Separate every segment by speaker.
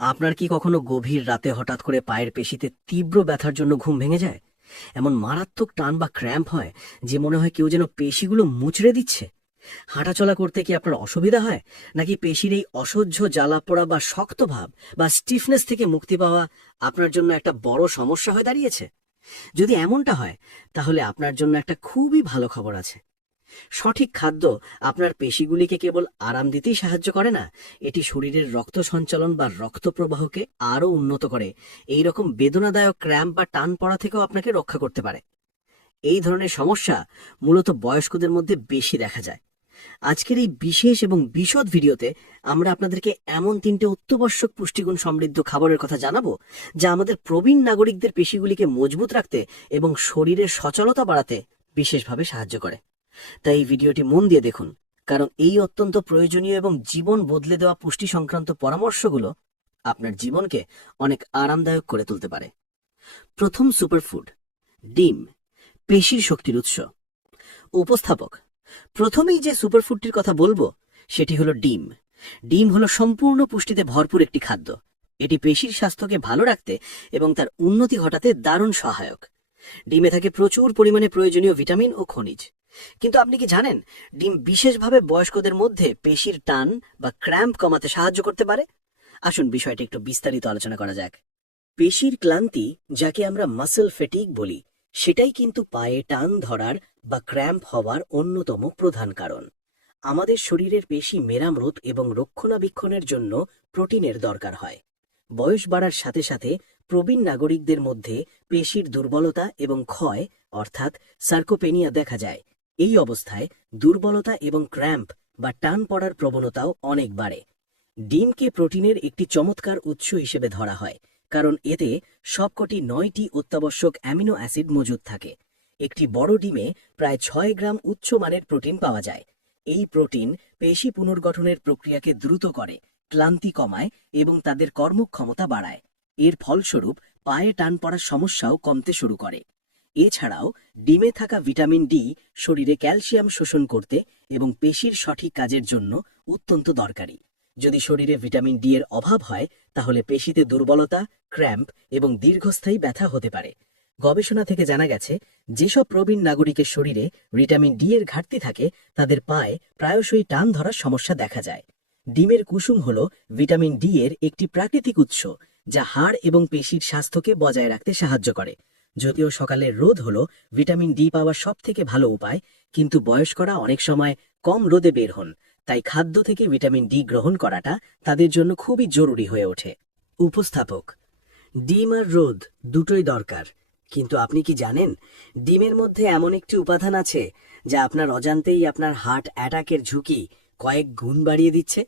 Speaker 1: আপনার কি কখনো গভীর রাতে হঠাৎ করে পায়ের পেশিতে তীব্র ব্যথার জন্য ঘুম ভেঙে যায়? এমন মারাত্মক টান বা ক্র্যাম্প হয় যে মনে হয় কেউ যেন পেশিগুলো মুচড়ে দিচ্ছে। হাঁটাচলা করতে কি আপনার অসুবিধা হয়? নাকি পেশির এই অসহ্য জ্বালা পোড়া বা শক্ত ভাব বা স্টিফনেস থেকে মুক্তি পাওয়া আপনার জন্য একটা বড় সমস্যা হয়ে দাঁড়িয়েছে? যদি এমনটা হয়, তাহলে আপনার জন্য একটা খুবই ভালো খবর আছে। সঠিক খাদ্য আপনার পেশিগুলিকে কেবল আরাম দিতেই সাহায্য করে না, এটি শরীরের রক্ত সঞ্চালন বা রক্ত প্রবাহকে আরও উন্নত করে। এই রকম বেদনাদায়ক ক্র্যাম্প বা টান পড়া থেকেও আপনাকে রক্ষা করতে পারে। এই ধরনের সমস্যা মূলত বয়স্কদের মধ্যে বেশি দেখা যায়। আজকের এই বিশেষ এবং বিশদ ভিডিওতে আমরা আপনাদেরকে এমন তিনটে অত্যাবশ্যক পুষ্টিগুণ সমৃদ্ধ খাবারের কথা জানাব, যা আমাদের প্রবীণ নাগরিকদের পেশিগুলিকে মজবুত রাখতে এবং শরীরের সচলতা বাড়াতে বিশেষভাবে সাহায্য করে। তাই এই ভিডিওটি মন দিয়ে দেখুন, কারণ এই অত্যন্ত প্রয়োজনীয় এবং জীবন বদলে দেওয়া পুষ্টি সংক্রান্ত পরামর্শগুলো আপনার জীবনকে অনেক আরামদায়ক করে তুলতে পারে। প্রথম সুপারফুড, ডিম, পেশির শক্তির উৎস। উপস্থাপক, প্রথমেই যে সুপারফুডটির কথা বলব, সেটি হলো ডিম। ডিম হলো সম্পূর্ণ পুষ্টিতে ভরপুর একটি খাদ্য। এটি পেশির স্বাস্থ্যকে ভালো রাখতে এবং তার উন্নতি ঘটাতে দারুণ সহায়ক। ডিমে থাকে প্রচুর পরিমাণে প্রয়োজনীয় ভিটামিন ও খনিজ। কিন্তু আপনি কি জানেন, ডিম বিশেষভাবে বয়স্কদের মধ্যে পেশির টান বা ক্র্যাম্প কমাতে সাহায্য করতে পারে? আসুন বিষয়টি একটু বিস্তারিত আলোচনা করা যাক। পেশির ক্লান্তি, যাকে আমরা মাসল ফেটিক বলি, সেটাই কিন্তু পায়ে টান ধরার বা ক্র্যাম্প হওয়ার অন্যতম প্রধান কারণ। আমাদের শরীরের পেশি মেরামত এবং রক্ষণাবেক্ষণের জন্য প্রোটিনের দরকার হয়। বয়স বাড়ার সাথে সাথে প্রবীণ নাগরিকদের মধ্যে পেশির দুর্বলতা এবং ক্ষয়, অর্থাৎ সার্কোপেনিয়া দেখা যায় এই অবস্থায় দুর্বলতা এবং ক্র্যাম্প বা টান পড়ার প্রবণতাও অনেক বাড়ে। ডিমকে প্রোটিনের একটি চমৎকার উৎস হিসেবে ধরা হয়, কারণ এতে সবকটি নয়টি অত্যাবশ্যক অ্যামিনো অ্যাসিড মজুদ থাকে। একটি বড় ডিমে প্রায় ছয় গ্রাম উচ্চ মানের প্রোটিন পাওয়া যায়। এই প্রোটিন পেশি পুনর্গঠনের প্রক্রিয়াকে দ্রুত করে, ক্লান্তি কমায় এবং তাদের কর্মক্ষমতা বাড়ায়। এর ফলস্বরূপ পায়ে টান পড়ার সমস্যাও কমতে শুরু করে। এছাড়াও ডিমে থাকা ভিটামিন ডি শরীরে ক্যালসিয়াম শোষণ করতে এবং পেশির সঠিক কাজের জন্য অত্যন্ত দরকারি। যদি শরীরে ভিটামিন ডি এর অভাব হয়, তাহলে পেশিতে দুর্বলতা, ক্র্যাম্প এবং দীর্ঘস্থায়ী ব্যথা হতে পারে। গবেষণা থেকে জানা গেছে, যেসব প্রবীণ নাগরিকের শরীরে ভিটামিন ডি এর ঘাটতি থাকে, তাদের পায়ে প্রায়শই টান ধরার সমস্যা দেখা যায়। ডিমের কুসুম হল ভিটামিন ডি এর একটি প্রাকৃতিক উৎস, যা হাড় এবং পেশির স্বাস্থ্যকে বজায় রাখতে সাহায্য করে। যদিও সকালের রোদ হল, ভিটামিন ডি পাওয়ার সব থেকে ভালো উপায়, কিন্তু বয়স্করা অনেক সময় কম রোদে বের হন, তাই খাদ্য থেকে ভিটামিন ডি গ্রহণ করাটা তাদের জন্য খুবই জরুরি হয়ে ওঠে। উপস্থাপক, ডিম আর রোদ দুটোই দরকার, কিন্তু আপনি কি জানেন, ডিমের মধ্যে এমন একটি উপাদান আছে যা আপনার অজান্তেই আপনার হার্ট অ্যাটাকের ঝুঁকি কয়েক গুণ বাড়িয়ে দিচ্ছে?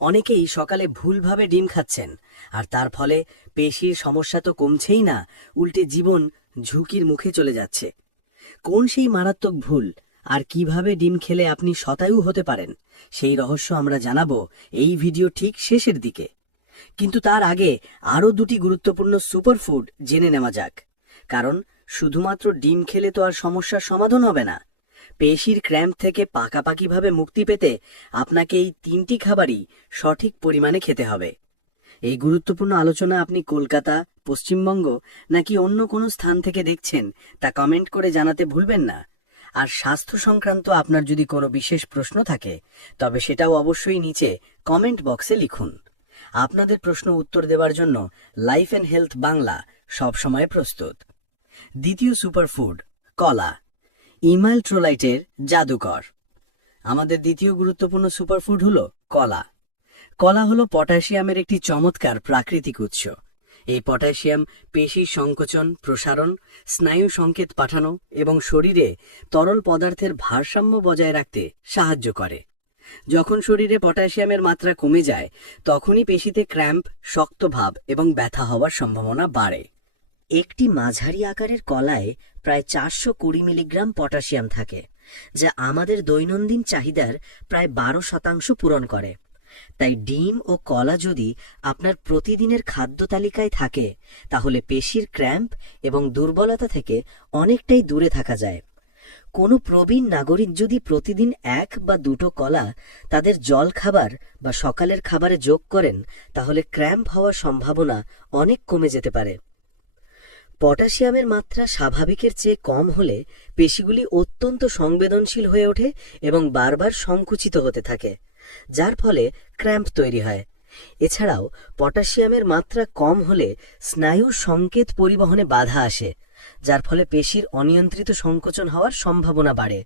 Speaker 1: অনেকেই সকালে ভুলভাবে ডিম খাচ্ছেন, আর তার ফলে পেশির সমস্যা তো কমছেই না, উল্টে জীবন ঝুঁকির মুখে চলে যাচ্ছে। কোন সেই মারাত্মক ভুল, আর কীভাবে ডিম খেলে আপনি শতায়ু হতে পারেন, সেই রহস্য আমরা জানাব এই ভিডিও ঠিক শেষের দিকে। কিন্তু তার আগে আরও দুটি গুরুত্বপূর্ণ সুপারফুড জেনে নেওয়া যাক। কারণ, শুধুমাত্র ডিম খেলে তো আর সমস্যার সমাধান হবে না পেশির ক্র্যাম্প থেকে পাকাপাকিভাবে মুক্তি পেতে আপনাকে এই তিনটি খাবারই সঠিক পরিমাণে খেতে হবে। এই গুরুত্বপূর্ণ আলোচনা আপনি কলকাতা, পশ্চিমবঙ্গ নাকি অন্য কোনো স্থান থেকে দেখছেন তা কমেন্ট করে জানাতে ভুলবেন না। আর স্বাস্থ্য সংক্রান্ত আপনার যদি কোনো বিশেষ প্রশ্ন থাকে, তবে সেটাও অবশ্যই নিচে কমেন্ট বক্সে লিখুন। আপনাদের প্রশ্ন উত্তর দেওয়ার জন্য লাইফ অ্যান্ড হেলথ বাংলা সবসময় প্রস্তুত। দ্বিতীয় সুপারফুড, কলা। ইমাইলট্রোলাইটের জাদুকর। আমাদের দ্বিতীয় গুরুত্বপূর্ণ সুপারফুড হলো কলা। কলা হলো পটাশিয়ামের একটি চমৎকার প্রাকৃতিক উৎস। এই পটাশিয়াম পেশির সংকোচন, প্রসারণ, স্নায়ু সংকেত পাঠানো এবং শরীরে তরল পদার্থের ভারসাম্য বজায় রাখতে সাহায্য করে। যখন শরীরে পটাশিয়ামের মাত্রা কমে যায়, তখনই পেশিতে ক্র্যাম্প শক্তভাব এবং ব্যথা হওয়ার সম্ভাবনা বাড়ে। একটি মাঝারি আকারের কলায় প্রায় চারশো কুড়ি মিলিগ্রাম পটাশিয়াম থাকে, যা আমাদের দৈনন্দিন চাহিদার প্রায় বারো শতাংশ পূরণ করে। তাই ডিম ও কলা যদি আপনার প্রতিদিনের খাদ্য তালিকায় থাকে, তাহলে পেশির ক্র্যাম্প এবং দুর্বলতা থেকে অনেকটাই দূরে থাকা যায়। কোনো প্রবীণ নাগরিক যদি প্রতিদিন এক বা দুটো কলা তাদের জল খাবার বা সকালের খাবারে যোগ করেন, তাহলে ক্র্যাম্প হওয়ার সম্ভাবনা অনেক কমে যেতে পারে। পটাশিয়ামের মাত্রা স্বাভাবিকের চেয়ে কম হলে পেশিগুলি অত্যন্ত সংবেদনশীল হয়ে ওঠে এবং বারবার সংকুচিত হতে থাকে, যার ফলে ক্র্যাম্প তৈরি হয়। এছাড়াও, পটাশিয়ামের মাত্রা কম হলে স্নায়ু সংকেত পরিবহনে বাধা আসে, যার ফলে পেশির অনিয়ন্ত্রিত সংকোচন হওয়ার সম্ভাবনা বাড়ে।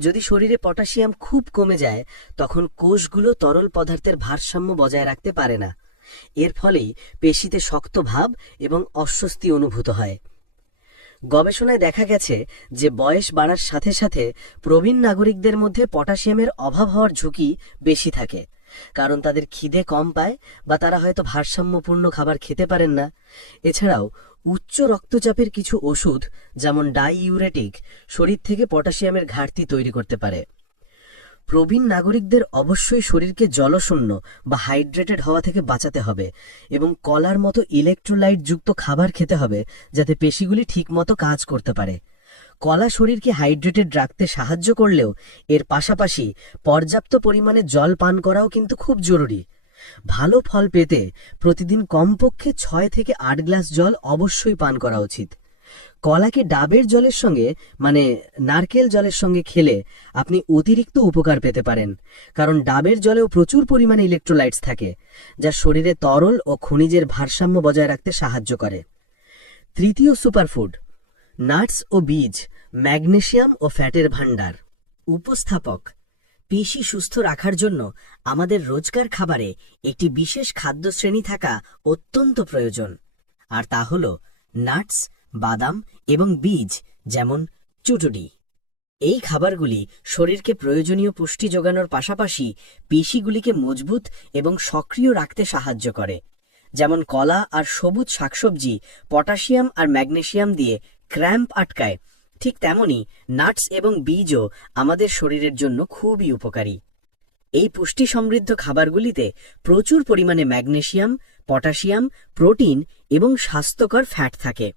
Speaker 1: যদি শরীরে পটাশিয়াম খুব কমে যায়, তখন কোষগুলো তরল পদার্থের ভারসাম্য বজায় রাখতে পারে না। এর ফলেই পেশিতে শক্ত ভাব এবং অস্বস্তি অনুভূত হয়। গবেষণায় দেখা গেছে যে বয়স বাড়ার সাথে সাথে প্রবীণ নাগরিকদের মধ্যে পটাশিয়ামের অভাব হওয়ার ঝুঁকি বেশি থাকে, কারণ তাদের খিদে কম পায় বা তারা হয়তো ভারসাম্যপূর্ণ খাবার খেতে পারেন না। এছাড়াও উচ্চ রক্তচাপের কিছু ওষুধ, যেমন ডাইইউরেটিক শরীর থেকে পটাশিয়ামের ঘাটতি তৈরি করতে পারে। প্রবীণ নাগরিকদের অবশ্যই শরীরকে জলশূন্য বা হাইড্রেটেড হওয়া থেকে বাঁচাতে হবে এবং কলার মতো ইলেকট্রোলাইট যুক্ত খাবার খেতে হবে যাতে পেশিগুলি ঠিকমতো কাজ করতে পারে। কলা শরীরকে হাইড্রেটেড রাখতে সাহায্য করলেও এর পাশাপাশি পর্যাপ্ত পরিমাণে জল পান করাও কিন্তু খুব জরুরি। ভালো ফল পেতে প্রতিদিন কমপক্ষে ছয় থেকে আট গ্লাস জল অবশ্যই পান করা উচিত। কলাকে ডাবের জলের সঙ্গে মানে নারকেল জলের সঙ্গে খেলে আপনি অতিরিক্ত উপকার পেতে পারেন। কারণ ডাবের জলেও প্রচুর পরিমাণে ইলেকট্রোলাইটস থাকে, যা শরীরে তরল ও খনিজের ভারসাম্য বজায় রাখতে সাহায্য করে। তৃতীয় সুপারফুড নাটস ও বীজ ম্যাগনেশিয়াম ও ফ্যাটের ভাণ্ডার। উপস্থাপক, পেশি সুস্থ রাখার জন্য আমাদের রোজকার খাবারে একটি বিশেষ খাদ্য শ্রেণি থাকা অত্যন্ত প্রয়োজন। আর তা হল নাটস বাদাম এবং বীজ, যেমন চুটুডি এই খাবারগুলি শরীরকে প্রয়োজনীয় পুষ্টি যোগানোর পাশাপাশি পেশিগুলিকে মজবুত এবং সক্রিয় রাখতে সাহায্য করে। যেমন কলা আর সবুজ শাকসবজি, পটাশিয়াম আর ম্যাগনেশিয়াম দিয়ে ক্র্যাম্প আটকায়। ঠিক তেমনি নাটস এবং বীজও আমাদের শরীরের জন্য খুবই উপকারী। এই পুষ্টি সমৃদ্ধ খাবারগুলিতে প্রচুর পরিমাণে ম্যাগনেশিয়াম, পটাশিয়াম, প্রোটিন এবং স্বাস্থ্যকর ফ্যাট থাকে।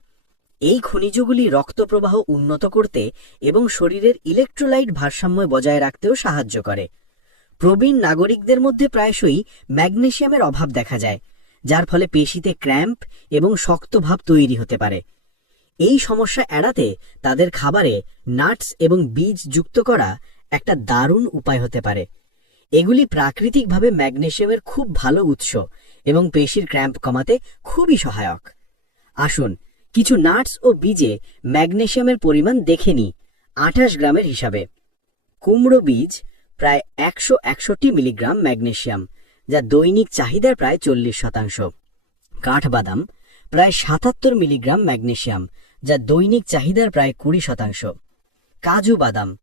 Speaker 1: এই খনিজগুলি রক্তপ্রবাহ উন্নত করতে এবং শরীরের ইলেকট্রোলাইট ভারসাম্য বজায় রাখতেও সাহায্য করে। প্রবীণ নাগরিকদের মধ্যে প্রায়শই ম্যাগনেশিয়ামের অভাব দেখা যায়, যার ফলে পেশিতে ক্র্যাম্প এবং শক্ত ভাব তৈরি হতে পারে। এই সমস্যা এড়াতে তাদের খাবারে নাটস এবং বীজ যুক্ত করা একটা দারুণ উপায় হতে পারে। এগুলি প্রাকৃতিকভাবে ম্যাগনেশিয়ামের খুব ভালো উৎস এবং পেশির ক্র্যাম্প কমাতে খুবই সহায়ক। আসুন কিছু নাটস ও বীজে ম্যাগনেশিয়ামের পরিমাণ দেখে নিই, আঠাশ গ্রামের হিসাবে। কুমড়ো বীজ প্রায় একশো একষট্টি মিলিগ্রাম ম্যাগনেশিয়াম, যা দৈনিক চাহিদার প্রায় চল্লিশ শতাংশ। কাঠবাদাম প্রায় সাতাত্তর মিলিগ্রাম ম্যাগনেশিয়াম, যা দৈনিক চাহিদার প্রায় কুড়ি শতাংশ। কাজু বাদাম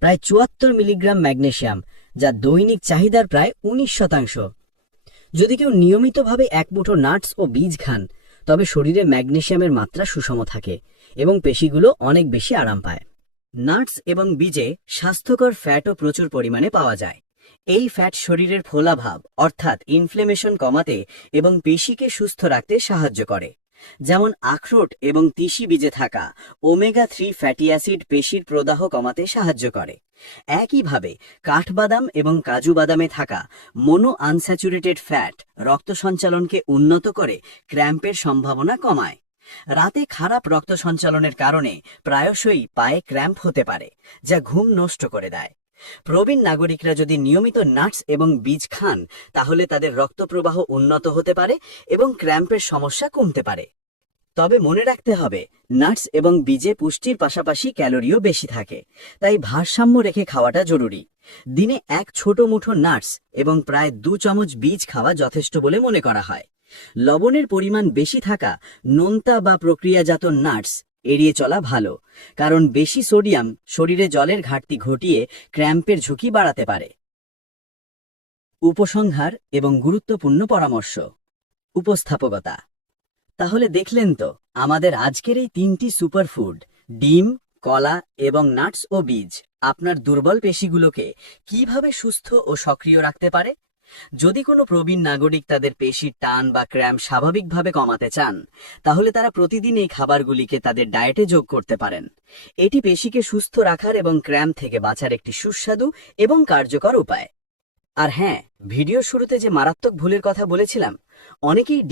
Speaker 1: প্রায় চুয়াত্তর মিলিগ্রাম ম্যাগনেশিয়াম, যা দৈনিক চাহিদার প্রায় উনিশ শতাংশ। যদি কেউ নিয়মিতভাবে এক মুঠো নাটস ও বীজ খান তবে শরীরে ম্যাগনেশিয়ামের মাত্রা সুষম থাকে এবং পেশিগুলো অনেক বেশি আরাম পায়। নাটস এবং বীজে স্বাস্থ্যকর ফ্যাটও প্রচুর পরিমাণে পাওয়া যায়। এই ফ্যাট শরীরের ফোলাভাব, অর্থাৎ ইনফ্লেমেশন কমাতে এবং পেশিকে সুস্থ রাখতে সাহায্য করে। যেমন আখরোট এবং তিসি বীজে থাকা ওমেগা থ্রি ফ্যাটি অ্যাসিড পেশির প্রদাহ কমাতে সাহায্য করে। একইভাবে কাঠবাদাম এবং কাজু বাদামে থাকা মোনো আনস্যাচুরেটেড ফ্যাট রক্ত সঞ্চালনকে উন্নত করে ক্র্যাম্পের সম্ভাবনা কমায়। রাতে খারাপ রক্ত সঞ্চালনের কারণে প্রায়শই পায়ে ক্র্যাম্প হতে পারে, যা ঘুম নষ্ট করে দেয়। প্রবীণ নাগরিকরা যদি নিয়মিত নাটস এবং বীজ খান, তাহলে তাদের রক্তপ্রবাহ উন্নত হতে পারে এবং ক্র্যাম্পের সমস্যা কমতে পারে। তবে মনে রাখতে হবে নাটস এবং বীজে পুষ্টির পাশাপাশি ক্যালোরিও বেশি থাকে, তাই ভারসাম্য রেখে খাওয়াটা জরুরি। দিনে এক ছোট মুঠো নাটস এবং প্রায় দু চামচ বীজ খাওয়া যথেষ্ট বলে মনে করা হয়। লবণের পরিমাণ বেশি থাকা নোনতা বা প্রক্রিয়াজাত নাটস এড়িয়ে চলা ভালো, কারণ বেশি সোডিয়াম শরীরে জলের ঘাটতি ঘটিয়ে ক্র্যাম্পের ঝুঁকি বাড়াতে পারে। উপসংহার এবং গুরুত্বপূর্ণ পরামর্শ। উপস্থাপকতা। তাহলে দেখলেন তো, আমাদের আজকের এই তিনটি সুপারফুড ডিম, কলা এবং নাটস ও বীজ, আপনার দুর্বল পেশিগুলোকে কীভাবে সুস্থ ও সক্রিয় রাখতে পারে?
Speaker 2: যদি কোনো প্রবীণ নাগরিক তাদের পেশির টান বা ক্র্যাম স্বাভাবিকভাবে কমাতে চান, তাহলে তারা প্রতিদিন এই খাবারগুলিকে তাদের ডায়েটে যোগ করতে পারেন। এটি পেশিকে সুস্থ রাখার এবং ক্র্যাম থেকে বাঁচার একটি সুস্বাদু এবং কার্যকর উপায়। আর হ্যাঁ ভিডিও শুরুতে যে মারাত্মক ভুলের কথা বলেছিলাম, অনেকেই